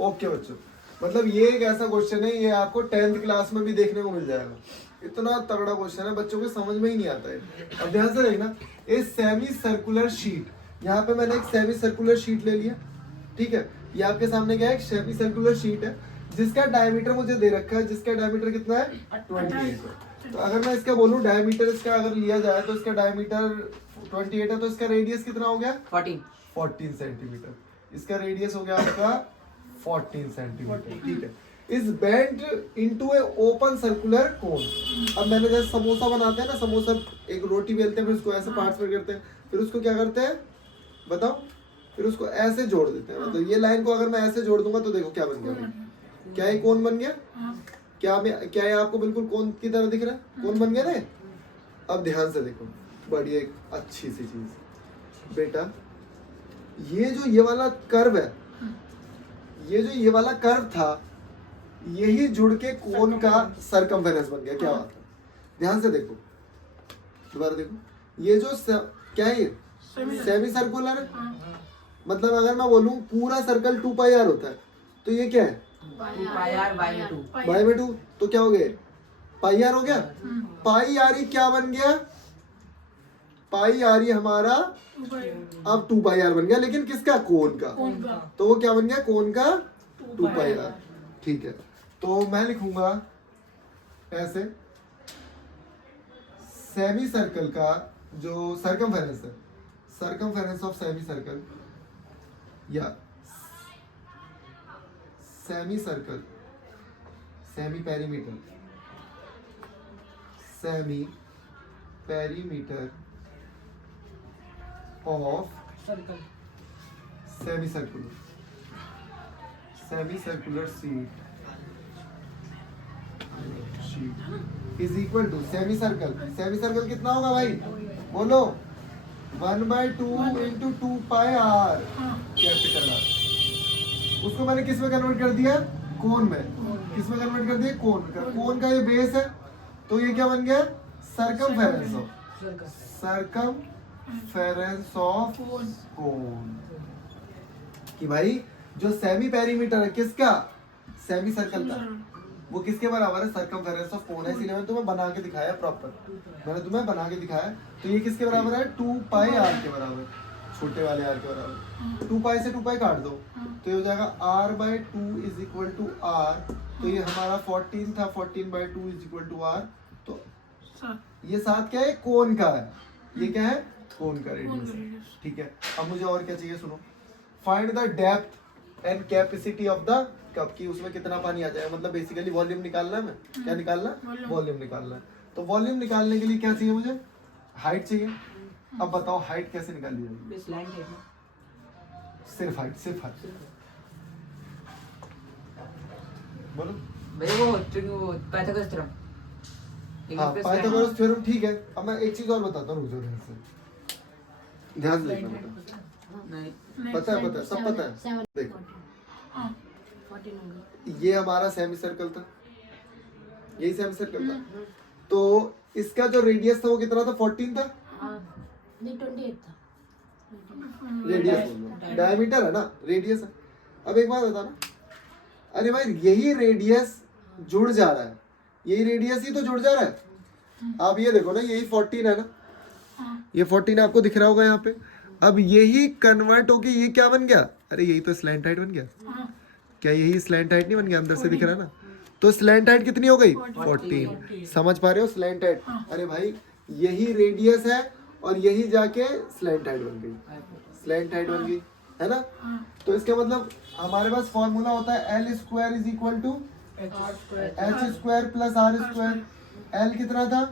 Okay बच्चों, मतलब ये एक ऐसा क्वेश्चन है, ये आपको 10th क्लास में भी देखने को मिल जाएगा। इतना तगड़ा क्वेश्चन है, बच्चों को समझ में ही नहीं आता है। अब ध्यान से देखना, ए सेमी सर्कुलर शीट, यहाँ पे मैंने एक सेमी सर्कुलर शीट ले लिया, ठीक है। ये आपके सामने क्या है, एक सेमी सर्कुलर शीट है जिसका डायमीटर मुझे दे रखा है, जिसका डायमीटर कितना है 28 है। तो अगर मैं इसका बोलूं डायमीटर इसका अगर लिया जाए तो इसका डायमीटर 28 है, तो इसका रेडियस कितना हो गया 14 सेंटीमीटर। इसका रेडियस हो गया आपका 14 सेंटीमीटर, ठीक है। Is bent into A open circular cone. अब मैंने जैसे समोसा बनाते हैं ना, समोसा एक रोटी बेलते हैं, फिर उसको ऐसे पार्ट्स में करते हैं, फिर उसको क्या करते हैं बताओ, फिर उसको ऐसे जोड़ देते हैं। मतलब ये लाइन को अगर मैं ऐसे जोड़ दूंगा तो देखो क्या बन गया, क्या ये कोन बन गया, क्या ये आपको बिल्कुल कोन की तरह दिख रहा है, कोन बन गया ना। अब ध्यान से देखो, बड़ी एक अच्छी सी चीज बेटा, ये जो ये वाला कर्व है, ये जो ये वाला कर्व था, यही जुड़ के कोन का सरकमफेरेंस बन गया। क्या बात है, ध्यान से देखो, दोबारा देखो, ये जो क्या है, ये सेमी सर्कुलर है। मतलब अगर मैं बोलूं पूरा सर्कल 2 पाई आर होता है, तो ये क्या है 2 पाई आर बाई में 2। तो क्या हो गया, पाई आर हो गया। पाई आर ही क्या बन गया, पाई आर ही हमारा अब 2 पाई आर बन गया, लेकिन किसका, कोन का। तो वो क्या बन गया, कोन का 2 पाई आर, ठीक है। तो मैं लिखूंगा ऐसे, सेमी सर्कल का जो सरकमफेरेंस है, सरकमफेरेंस ऑफ सेमी सर्कल या semi circle, semi perimeter, semi perimeter of semi circular, semi circular sheet is equal to semi circle. Semi circle कितना होगा भाई, बोलो 1/2 into 2 pi r capital r. उसको मैंने किस में कन्वर्ट कर दिया, कोन में। किस में कन्वर्ट कर दिया, कोन का। कोन का ये बेस है, तो ये क्या बन गया, circumference of, circumference of cone. कि भाई जो सेमी पेरीमीटर है किसका, सेमी सर्कल का, वो किसके बराबर है, सरकमफेरेंस ऑफ कोन है। इसीलिए मैंने तुम्हें बना के दिखाया प्रॉपर, मैंने तुम्हें बना के दिखाया। तो ये किसके बराबर है, 2 पाई आर के बराबर, छोटे वाले आर के बराबर। 2 पाई से 2 पाई काट दो, तो ये हो जाएगा r/2 is equal to are. तो ये हमारा 14 था, 14/2 इज इक्वल टू आर। तो ये 7 क्या है, कोन का है, ये क्या है, कोन का रेडियस, ठीक है। अब मुझे और क्या चाहिए, सुनो, find the depth and capacity of the cup, की उसमें कितना पानी आ जाएगा। मतलब बेसिकली वॉल्यूम निकालना है, मैं क्या निकालना, वॉल्यूम निकालना है। तो वॉल्यूम निकालने के लिए क्या चाहिए मुझे, हाइट चाहिए। अब बताओ हाइट कैसे निकाली जाएगी, सिर्फ हाइट, सिर्फ हाइट, बोलो भाई वो पाइथागोरस थ्योरम। हाँ, पाइथागोरस थ्योरम, ठीक है। अब मैं एक चीज और बताता हूँ, रुको ध्यान से देखना बेटा। नहीं पता है, सब पता है। देखो ये हमारा सेमी सर्कल था, यही सेमी सर्कल था। तो इसका जो रेडियस था वो कितना था, 14 था, नहीं 28 था। रेडियस डायमीटर है ना, रेडियस है। अब एक बात बताना, अरे भाई यही रेडियस जुड़ जा रहा है, यही रेडियस ही तो जुड़ जा रहा है। आप ये देखो ना, यही 14 है ना, ये 14 आपको दिख रहा होगा यहाँ पे। अब यही कन्वर्ट होके ये क्या बन गया, अरे यही तो स्लैंट हाइट बन गया। क्या यही स्लैंट हाइट नहीं बन गया, अंदर से दिख रहा है ना। तो स्लैंट हाइट कितनी हो गई, 14। समझ पा रहे हो, स्लैंट हाइट। अरे भाई यही रेडियस है और यही जाके स्लैंट हाइट बन गई, स्लैंट हाइट बन गई, है ना। तो इसका मतलब हमारे पास फॉर्मूला होता है L square is equal to H square plus R square. L कितना था,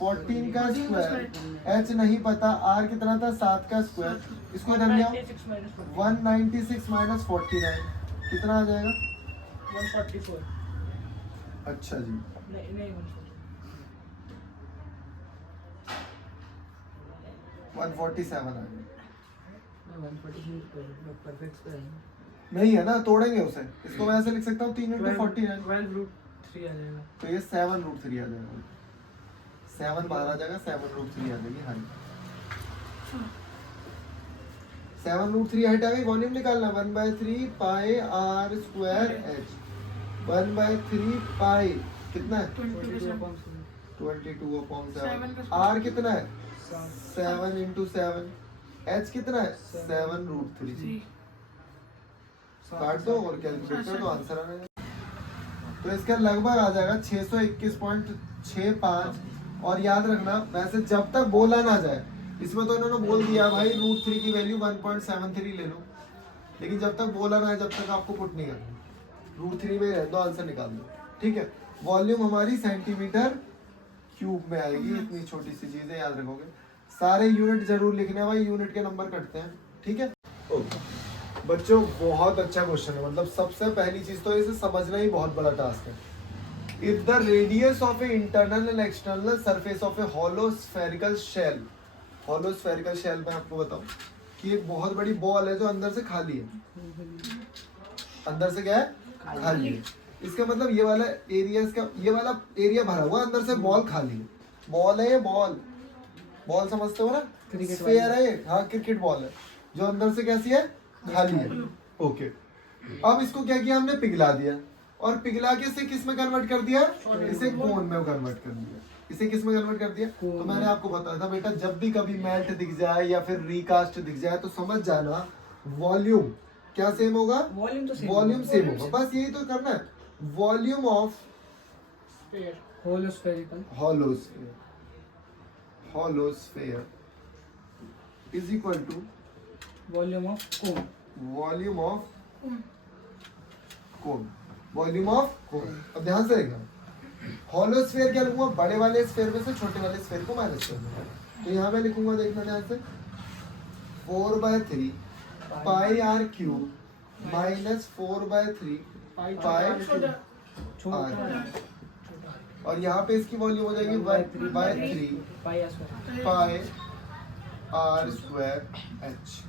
14 का स्क्वायर, H नहीं पता, R कितना था, 7 का स्क्वायर। इसको इधर ले आओ, 196 माइनस 49 कितना आ जाएगा, 144। अच्छा जी, नहीं 147 आ गया। 146 नहीं है ना, तोड़ेंगे उसे। इसको मैं ऐसे लिख सकता हूँ 3 इंटू 49, 12√3 आ जाएगा। तो ये 7√3 आ जाएगा, 7 बाहर आ जाएगा, 7√3 आ जाएगी। हाँ 7√3 हाइट आ गई, वॉल्यूम निकालना 1/3 पाई आर स्क्वायर एच, 1/3 पाई कितना है 22/7, आर कितना है 7 इंटू 7, एच कितना है 7√3, काट दो और कैलकुलेट कर दो, आंसर आ जाएगा। तो इसका लगभग आ जाएगा 621.65। और याद रखना वैसे जब तक बोला ना जाए, इसमें तो इन्होंने बोल दिया भाई √3 की वैल्यू 1.73 ले लो, लेकिन जब तक बोला ना है जब तक आपको पुट नहीं करना, √3 में रह दो, आंसर निकाल दो, ठीक है। वॉल्यूम हमारी सेंटीमीटर क्यूब में आएगी, इतनी छोटी सी चीज है, याद रखोगे। सारे यूनिट जरूर लिखना भाई, यूनिट के नंबर कटते हैं, ठीक है। ओके बच्चों, बहुत अच्छा क्वेश्चन है, मतलब सबसे पहली चीज तो इसे समझना ही बहुत बड़ा टास्क है। If the radius of a internal and external surface of a hollow spherical shell, hollow spherical shell में आपको बताऊं कि एक बहुत बड़ी बॉल है जो अंदर से खाली है, अंदर से क्या है खाली है। इसका मतलब ये वाला एरिया, इसका ये वाला एरिया भरा हुआ, अंदर से बॉल खाली है। बॉल है ये, बॉल, बॉल समझते हो ना, स्फीयर है ये, हाँ क्रिकेट बॉल है जो अंदर से कैसी है खाली है। ओके, अब इसको क्या किया हमने, पिघला दिया, और पिघला के इसे किस में कन्वर्ट कर दिया, इसे कोन में कन्वर्ट कर दिया। इसे किस में कन्वर्ट कर दिया, तो मैंने आपको बताया था बेटा, जब भी कभी मेल्ट दिख जाए या फिर रिकास्ट दिख जाए तो समझ जाना वॉल्यूम क्या सेम होगा, वॉल्यूम तो वॉल्यूम सेम होगा, बस यही तो करना है। Volume of hollow spherical holosphère is equal to volume of cone, volume of cone, volume of cone. अब ध्यान से देखना, हॉलोस्फीयर क्या लिखूंगा, बड़े वाले स्फीयर में से छोटे वाले स्फीयर को माइनस कर दूंगा, तो यहाँ मैं लिखूंगा, देखना ध्यान से, 4/3 pi r cube minus 4/3 pi छोटा और यहाँ पे इसकी वॉल्यूम हो जाएगी 1/3 pi square pi r square h,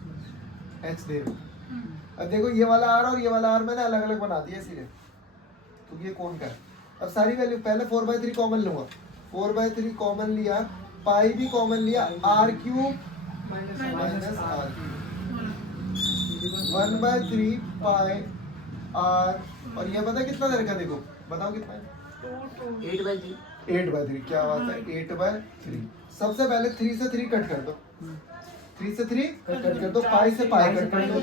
h दे रहा हूं। अब देखो ये वाला आर और ये वाला आर मैंने अलग अलग बना दिया इसीलिए, क्योंकि ये कौन का है। अब सारी वैल्यू पहले 4/3 कॉमन लूंगा, 4/3 कॉमन लिया, पाई भी कॉमन लिया, r cube minus r cube, 1/3 pi r, और ये पता कितना दे रखा, देखो बताओ कितना है, 8/3 8/3, क्या बात है 8/3। सबसे पहले 3 से 3 कट कर दो, 3 से 3 कट कर दो, पाई से पाई कट कर दो,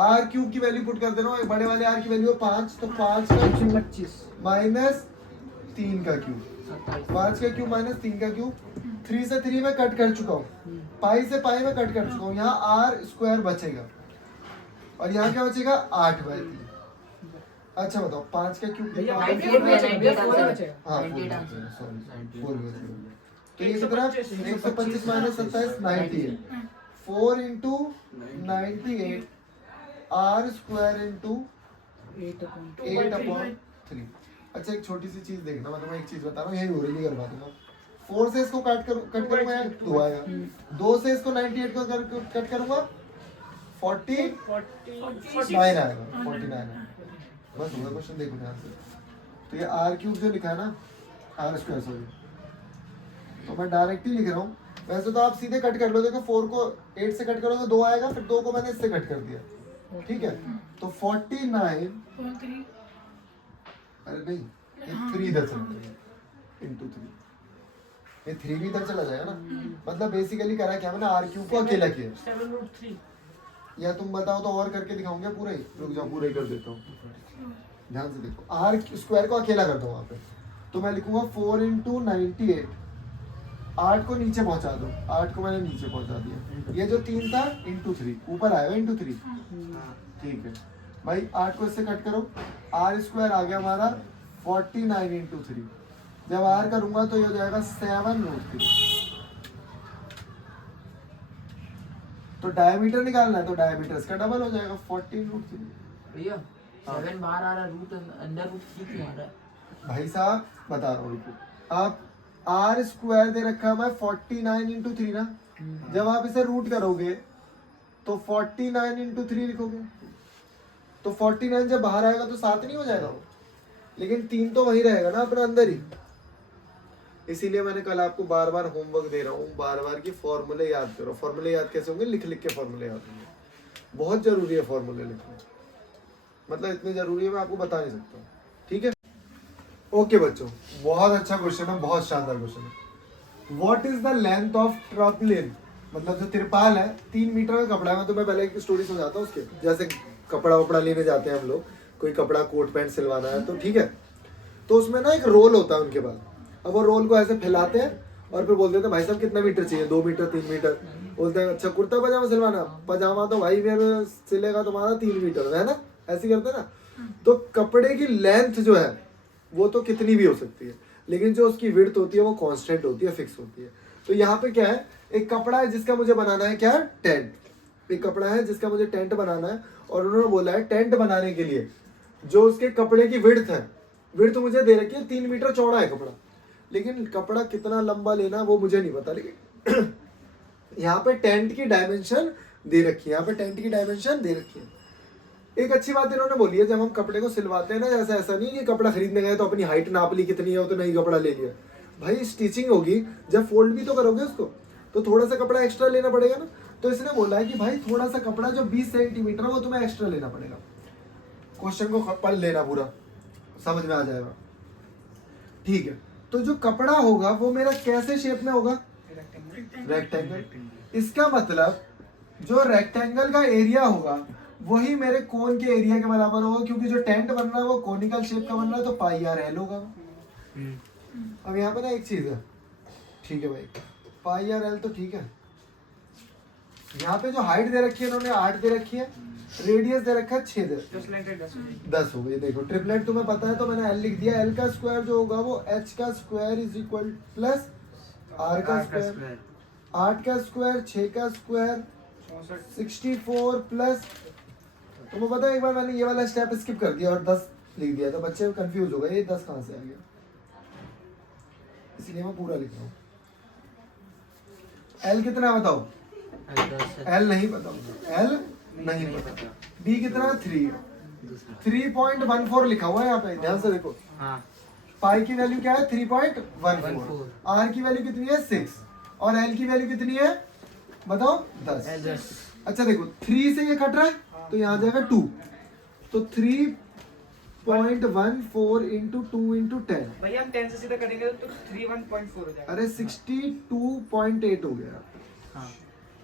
आर क्यूब की वैल्यू पुट कर देना, एक बड़े वाले आर की वैल्यू है 5, तो 5 का क्यूब 25 माइनस 3 का क्यूब, 5 का क्यूब माइनस 3 का क्यूब। 3 से 3 में कट कर चुका हूँ, पाई से पाई में कट कर चुका हूँ, यहाँ आर स्क्वायर बचेगा और यहाँ क्या बचेगा 8/3। अच्छा बताओ 5 का क्यूब कितना होगा? 98 में 98 4 आंसर बचेगा। हाँ 98 4 आंसर। सॉरी 4 तो ये कितना 125 minus 27 98, 4 into 98 r square into 8/3। अच्छा एक छोटी सी चीज देखना, मतलब मैं एक चीज बता रहा हूँ, यही हो रही है करवा दूंगा। 4 से इसको कट करूंगा 2 आएगा, 2 से इसको 98 को कट करूंगा 49 आएगा, 49 आएगा। बस होगा क्वेश्चन, देखो ध्यान से। तो ये आर क्यूब जो लिखा है ना, आर स्क्वायर सॉरी, तो मैं डायरेक्ट ही लिख रहा हूँ। वैसे तो आप सीधे कट कर लो, देखो 4 को 8 से कट करोगे 2 आएगा, फिर 2 को मैंने इससे कट कर दिया, ठीक है। तो 49, अरे नहीं ये 3 इधर चला जाएगा इंटू 3, ये 3 भी इधर चला जाएगा ना, मतलब बेसिकली करा क्या मैंने, आर क्यूब को अकेला किया। 7√3 या तुम बताओ तो और करके दिखाऊंगा पूरा ही, रुक जाओ पूरा ही कर देता हूँ, ध्यान से देखो। आर स्क्वायर को अकेला कर दो वहाँ पे, तो मैं लिखूंगा 4 इंटू 98, 8 को नीचे पहुंचा दो, 8 को मैंने नीचे पहुंचा दिया, ये जो 3 था इंटू 3 ऊपर आएगा इंटू 3, ठीक है भाई। 8 को इससे कट करो, आर स्क्वायर आ गया हमारा 49 इंटू 3, जब आर करूंगा तो ये हो जाएगा 7√3। तो डायमीटर निकालना है, तो डायमीटर इसका डबल हो जाएगा 14√3। भैया 7 बाहर आ रहा, रूट अंडर रूट 3 क्यों आ रहा है? भाई साहब बता रहा हूँ, आप आर स्क्वायर दे रखा है 49 इंटू 3 ना, जब आप इसे रूट करोगे तो 49 इंटू 3 लिखोगे, तो 49 जब बाहर आएगा तो 7 नहीं हो जाएगा वो, लेकिन 3 तो वही रहेगा ना अपना अंदर ही। इसीलिए मैंने कल आपको बार बार होमवर्क दे रहा हूँ, बार बार की फॉर्मूले याद करो। फॉर्मूले याद कैसे होंगे, लिख लिख के फॉर्मूले याद होंगे। बहुत जरूरी है फॉर्मूले लिखना, मतलब इतने जरूरी है मैं आपको बता नहीं सकता। ठीक है, ओके बच्चों, बहुत अच्छा क्वेश्चन है, बहुत शानदार क्वेश्चन है। What is the length of tarpaulin, मतलब जो तिरपाल है 3 मीटर का कपड़ा है। मैं तुम्हें पहले एक स्टोरी समझाता हूँ उसके। जैसे कपड़ा वपड़ा लेने जाते हैं हम लोग, कोई कपड़ा कोट पैंट सिलवाना है तो ठीक है, तो उसमें ना एक रोल होता है उनके पास। अब वो रोल को ऐसे फैलाते हैं और फिर बोलते हैं भाई साहब कितना मीटर चाहिए, 2 मीटर 3 मीटर। बोलते हैं अच्छा कुर्ता पजामा सिलवाना, पजामा तो भाई फिर सिलेगा तुम्हारा 3 मीटर, है ना, ऐसे करते हैं ना। तो कपड़े की लेंथ जो है वो तो कितनी भी हो सकती है, लेकिन जो उसकी विड्थ होती है वो कांस्टेंट होती है, फिक्स होती है। तो यहाँ पे क्या है, एक कपड़ा है जिसका मुझे बनाना है क्या, टेंट। एक कपड़ा है जिसका मुझे टेंट बनाना है, और उन्होंने बोला है टेंट बनाने के लिए जो उसके कपड़े की विड्थ है, विड्थ मुझे दे रखी है 3 मीटर चौड़ा है कपड़ा, लेकिन कपड़ा कितना लंबा लेना है वो मुझे नहीं पता। लेकिन यहाँ पे टेंट की डायमेंशन दे रखी है, यहाँ पे टेंट की डायमेंशन दे रखी है। एक अच्छी बात इन्होंने बोली है, जब हम कपड़े को सिलवाते हैं ना, जैसे ऐसा नहीं कि कपड़ा खरीदने गए तो अपनी हाइट नाप ली कितनी है तो नहीं कपड़ा ले लिया। भाई स्टिचिंग होगी, जब फोल्ड भी तो करोगे उसको, तो थोड़ा सा कपड़ा एक्स्ट्रा लेना पड़ेगा ना। तो इसने बोला है कि भाई थोड़ा सा कपड़ा जो 20 सेंटीमीटर है वो तुम्हें एक्स्ट्रा लेना पड़ेगा। क्वेश्चन को पढ़ लेना, पूरा समझ में आ जाएगा। ठीक है, तो जो कपड़ा होगा वो मेरा कैसे शेप में होगा, रेक्टेंगल। इसका मतलब जो रेक्टेंगल का एरिया होगा वही मेरे कोन के एरिया के बराबर होगा, क्योंकि जो टेंट बन रहा है वो कोनिकल शेप का बन रहा है, तो पाई आर एल होगा। अब यहाँ पे ना एक चीज है, ठीक है भाई, पाई आर एल तो ठीक है। यहाँ पे जो हाइट दे रखी है इन्होंने 8 दे रखी है, रेडियस दे रखा है 6 10 हो गई। देखो ट्रिपलेट तुम्हें पता है तो मैंने एल लिख दिया। एल का स्क्वायर जो होगा वो एच का square is equal plus r का स्क्वायर, 8 का स्क्वायर 6 का स्क्वायर 64 प्लस, तुम्हें पता है एक बार मैंने ये वाला स्टेप स्किप कर दिया और 10 लिख दिया, तो बच्चे कंफ्यूज हो गए ये 10 कहाँ से आ गया, इसलिए मैं पूरा लिख रहा हूँ। एल कितना है बताओ, एल नहीं पता, एल नहीं पता। बी कितना है 3, 3.14 लिखा हुआ है यहाँ पे, ध्यान से देखो। पाई की वैल्यू क्या है 3.14, आर की वैल्यू कितनी है 6, और एल की वैल्यू कितनी है बताओ 10। अच्छा देखो 3 से ये कट रहा है तो यहाँ आ जाएगा 2, तो 3.14 इंटू 2 इंटू 10, भैया हम 10 से सीधा करेंगे तो 31.4 हो जाएगा। अरे 62.8 हो गया। हाँ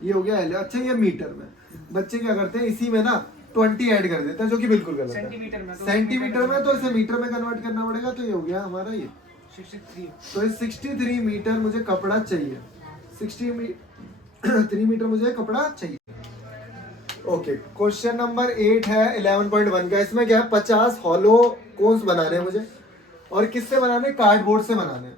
ये हो गया एल। अच्छा ये मीटर में, बच्चे क्या करते हैं इसी में ना 20 ऐड कर देते हैं, जो कि बिल्कुल गलत है। सेंटीमीटर में तो इसे मीटर में कन्वर्ट करना पड़ेगा, तो ये हो गया हमारा ये 63। तो इस 63 मीटर मुझे कपड़ा चाहिए, 63 मीटर मुझे कपड़ा चाहिए। ओके, क्वेश्चन नंबर 8 है 11.1 का। इसमें क्या है 50 हॉलो कोन्स बनाने हैं मुझे, और किससे बनाने, कार्डबोर्ड से बनाने हैं।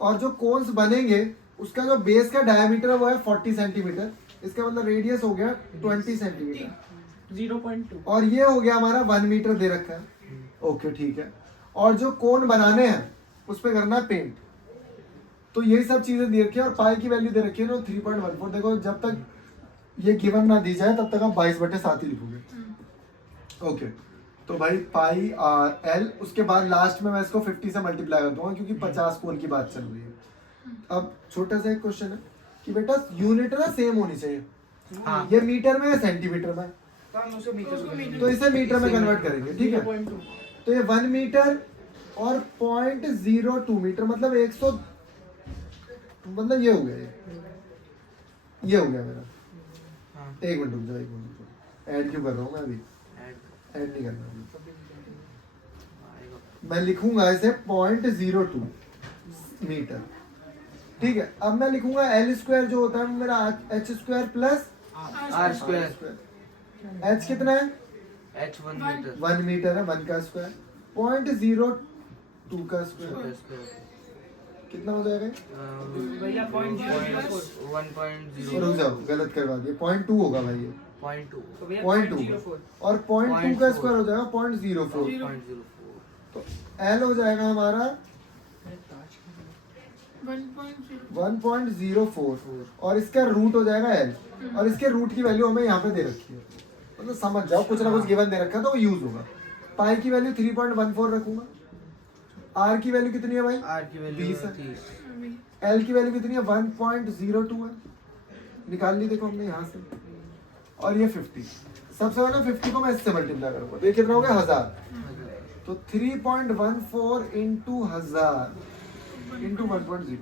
और जो कोन्स बनेंगे उसका जो बेस का डायमीटर है वो है 40 सेंटीमीटर, इसका मतलब रेडियस हो गया 20 सेंटीमीटर, 0.2, और ये हो गया हमारा 1 मीटर दे रखा है। ओके ठीक है, और जो कोन बनाने हैं उस पर करना है पेंट। तो यही सब चीजें दे रखी है, और पाई की वैल्यू दे रखी है ना 3.14। देखो जब तक ये गिवन ना दी जाए तब तक आप 22/7 ही लिखोगे। ओके, तो भाई पाई आर एल, उसके बाद लास्ट में मैं इसको 50 से मल्टीप्लाई कर दूंगा क्योंकि 50 कोन की बात चल रही है। अब छोटा सा एक क्वेश्चन है कि बेटा यूनिट ना सेम होनी चाहिए। हाँ। ये मीटर में या सेंटीमीटर में, तो इसे मीटर में कन्वर्ट करेंगे, ठीक है। तो ये 1 मीटर और 0.02 मीटर मतलब 100, मतलब ये हो गया, ये हो गया मेरा। एक मिनट रुक जाओ, एक मिनट रुक जाओ, ऐड क्यों कर रहा हूँ मैं अभी, ऐड नहीं करना अभी। मैं लिखूंगा इसे 0.02 मीटर, ठीक है। अब मैं लिखूंगा एल स्क्वायर जो होता है मेरा H square plus r square. H कितना है, एच 1 मीटर, 1 मीटर है, 1 का स्क्वायर 0.02 का स्क्वायर कितना हो जाएगा, भैया 0.04, 1.0, रुक जाओ गलत करवा दिया, 0.2 होगा भाई ये, 0.2, तो भैया 0.2 और 0.2 का स्क्वायर हो जाएगा 0.04, 0.04, तो एल हो जाएगा हमारा 1.04 और इसका रूट हो जाएगा एल, और इसके रूट की वैल्यू हमें यहाँ पे दे रखी है, मतलब समझ जाओ कुछ ना कुछ गिवन दे रखा है तो वो यूज होगा। पाई की वैल्यू 3.14 रखूंगा, आर की वैल्यू कितनी है भाई, आर की वैल्यू 20 है, 30, एल की वैल्यू कितनी है 1.02 है, निकाल ली देखो हमने यहाँ से, और ये 50। सबसे पहले 50 को मैं इससे मल्टीप्लाई करूंगा तो ये कितना हो गया 1000। तो 3.14 इंटू 1000 इंटू 1.0।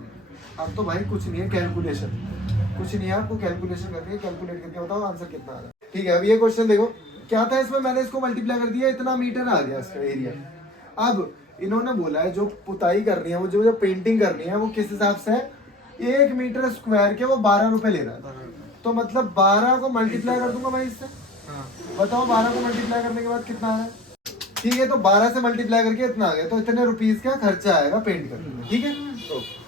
अब तो भाई कुछ नहीं है, कैलकुलेशन कुछ नहीं है, आपको कैलकुलेशन करके कैलकुलेट करके बताओ आंसर कितना आ रहा है। ठीक है, अब ये क्वेश्चन देखो क्या था इसमें, मैंने इसको मल्टीप्लाई कर दिया, इतना मीटर आ गया इसका एरिया। अब इन्होंने बोला है जो पुताई करनी है, वो जो पेंटिंग करनी है, वो किस हिसाब से है, 1 मीटर स्क्वायर के वो 12 रुपए ले रहा है। तो मतलब 12 को मल्टीप्लाई कर दूंगा भाई इससे, बताओ 12 को मल्टीप्लाई करने के बाद कितना आ रहा है। ठीक है, तो 12 से मल्टीप्लाई करके इतना आ गया, तो इतने रुपीज का खर्चा आएगा पेंट करने में। ठीक है, ओके।